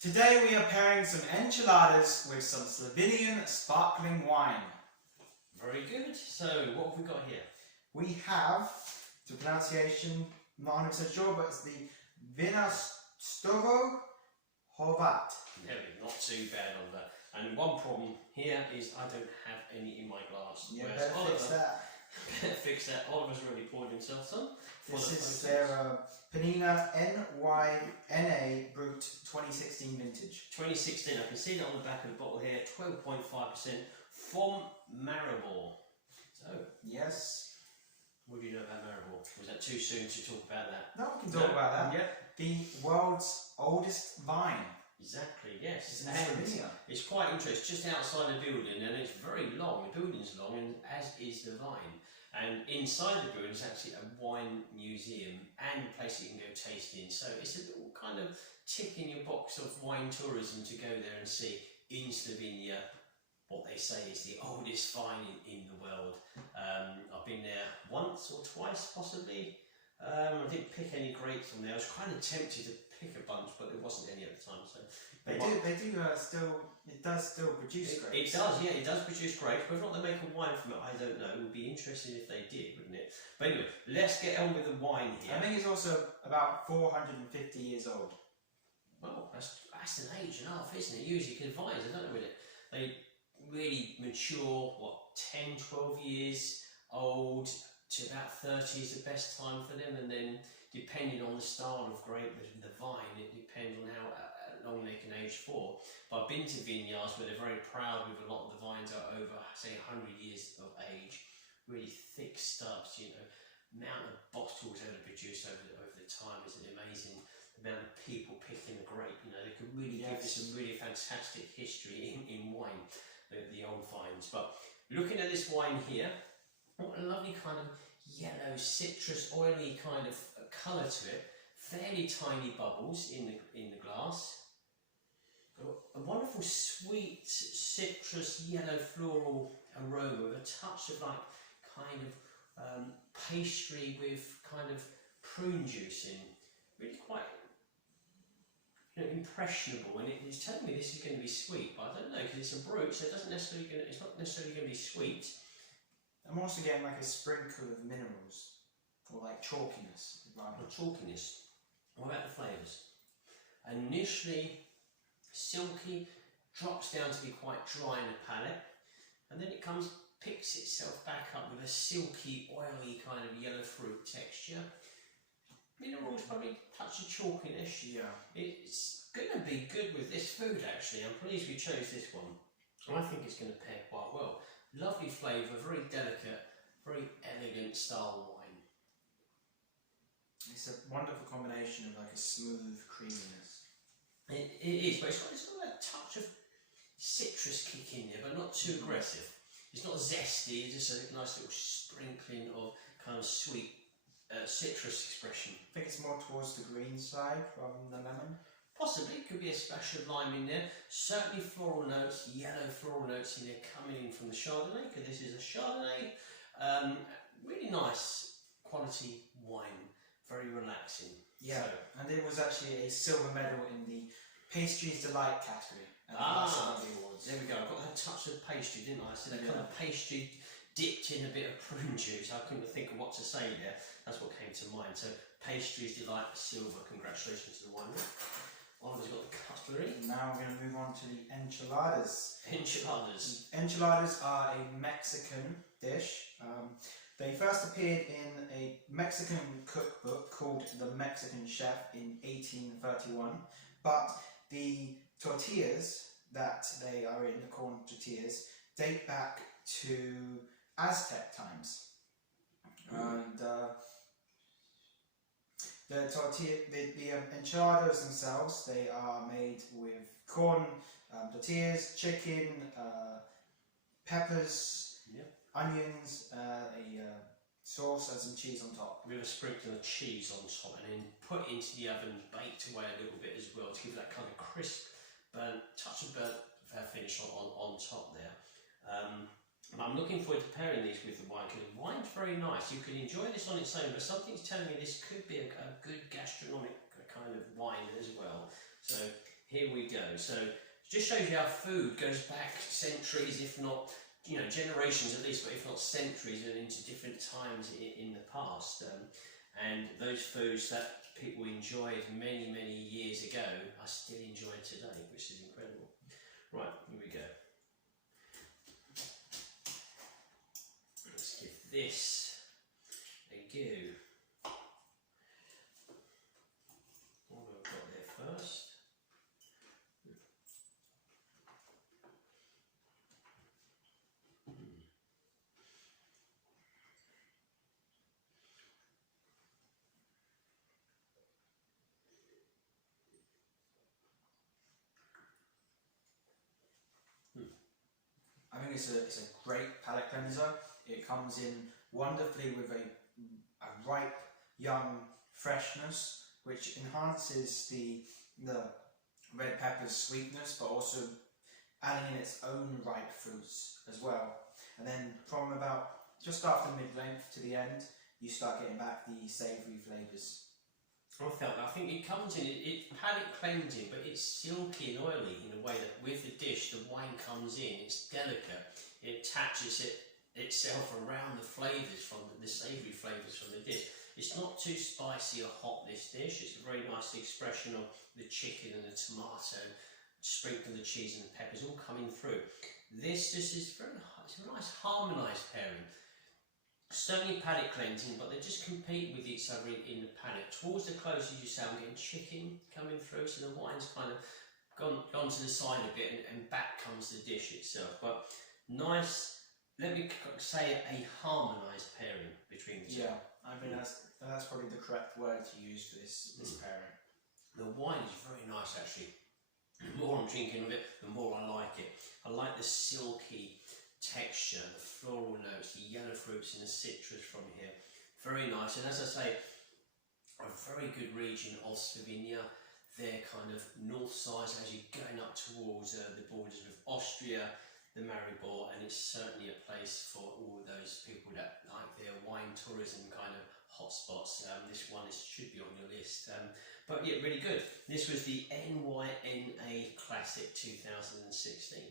Today we are pairing some enchiladas with some Slovenian sparkling wine. Very good. So what have we got here? We have, the pronunciation, I'm not 100% sure, but it's the Vino-Horvat. Not too bad on that. And one problem here is I don't have any in my glass. Yeah, Whereas better fix that. better fix that. Oliver's already poured himself some. This is their NYNA Brut 2016 vintage. 2016, I can see that on the back of the bottle here, 12.5% from Maribor. So, yes. What do you know about Maribor? Was that too soon to talk about that? No, we can talk about that. Yeah. The world's oldest vine. Exactly, yes. It's in Slovenia. It's quite interesting, just outside the building, and it's very long. The building's long, and as is the vine. And inside the building is actually a wine museum and a place you can go tasting. So it's a little kind of tick in your box of wine tourism to go there and see in Slovenia what they say is the oldest vine in the world. I've been there once or twice possibly. I didn't pick any grapes from there. I was kind of tempted to pick a bunch, but there wasn't any at the time. So it does still produce grapes. It does, yeah, it does produce grapes. Whether or not they make a wine from it, I don't know. It would be interesting if they did, wouldn't it? But anyway, let's get on with the wine here. I think it's also about 450 years old. Well, that's an age and a half, isn't it? Usually, because vines, I don't know, really. They really mature, 10, 12 years old to about 30 is the best time for them, and then depending on the style of grape, the vine, it depends on how long they can age for. But I've been to vineyards where they're very proud with a lot of the vines are over, say, 100 years of age, really thick stubs, you know. The amount of bottles that are produced over the time is amazing. The amount of people picking the grape, you know, they could really give this a really fantastic history in wine, the old vines. But looking at this wine here, what a lovely kind of yellow, citrus, oily kind of colour to it. Fairly tiny bubbles in the glass. Got a wonderful sweet citrus yellow floral aroma with a touch of like kind of pastry with kind of prune juice in. Really quite impressionable, and it's telling me this is going to be sweet, but I don't know because it's a brut, so it's not necessarily going to be sweet. I'm also getting like a sprinkle of minerals, or like chalkiness. Chalkiness. What about the flavours? Initially silky, drops down to be quite dry in the palate, and then it picks itself back up with a silky, oily kind of yellow fruit texture. Minerals, probably a touch of chalkiness. Yeah. It's going to be good with this food actually. I'm pleased we chose this one. I think it's going to pair quite well. Lovely flavour, very delicate, very elegant style wine. It's a wonderful combination of like a smooth creaminess. It is, but it's got a touch of citrus kick in there, but not too aggressive. It's not zesty, it's just a nice little sprinkling of kind of sweet citrus expression. I think it's more towards the green side rather than the lemon. Possibly, could be a splash of lime in there. Certainly floral notes, yellow floral notes in there coming in from the Chardonnay, because this is a Chardonnay. Really nice quality wine, very relaxing. Yeah, so, and it was actually a silver medal in the Pastries Delight category. The awards. There we go. I got that touch of pastry, didn't I? So that kind of pastry dipped in a bit of prune juice. I couldn't think of what to say there. That's what came to mind. So Pastries Delight silver. Congratulations to the winery. Oliver's got the cutlery. Now we're going to move on to the enchiladas. Enchiladas. Enchiladas are a Mexican dish. They first appeared in a Mexican cookbook called The Mexican Chef in 1831, but the tortillas that they are in, the corn tortillas, date back to Aztec times. And the enchiladas themselves, they are made with corn tortillas, chicken, peppers, onions, a sauce and some cheese on top. With a sprinkle of cheese on top, and then put into the oven, baked away a little bit as well to give that kind of crisp, touch of burnt finish on top there. I'm looking forward to pairing these with the wine, because the wine's very nice. You can enjoy this on its own, but something's telling me this could be a good gastronomic kind of wine as well. So here we go. So it just shows you how food goes back centuries, if not, generations at least, but if not centuries, and into different times in the past. And those foods that people enjoyed many, many years ago are still enjoyed today, which is incredible. Right, here we go. Let's give this a go. What have I got there first? I think it's a great palate cleanser. It comes in wonderfully with a ripe, young freshness, which enhances the red pepper's sweetness, but also adding in its own ripe fruits as well. And then from about just after mid-length to the end, you start getting back the savoury flavours. I felt that. I think it comes in, it's palate cleansing, but it's silky and oily in a way that with the dish, the wine comes in, it's delicate, it attaches itself around the flavours, from the savoury flavours from the dish. It's not too spicy or hot, this dish. It's a very nice expression of the chicken and the tomato, sprinkle the cheese and the peppers all coming through. This just is it's a nice harmonised pairing. Certainly palate cleansing, but they just compete with each other in the palate. Towards the close, as you say, I'm getting chicken coming through, so the wine's kind of gone to the side a bit, and back comes the dish itself. But nice, let me say, a harmonised pairing between the two. Yeah, I mean that's probably the correct word to use for this pairing. The wine is very nice, actually. The more I'm drinking of it, the more I like it. I like the silky texture, the floral notes, the yellow fruits and the citrus from here. Very nice. And as I say, a very good region of Slovenia. They're kind of north side as you're going up towards the borders with Austria, the Maribor, and it's certainly a place for all those people that like their wine tourism kind of hotspots. This one should be on your list. But yeah, really good. This was the NYNA Classic 2016.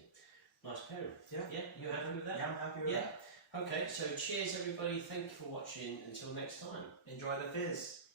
Nice pairing. Yeah. Yeah, you happy with that? Yeah, I'm happy with that. Okay, so cheers everybody. Thank you for watching. Until next time. Enjoy the fizz.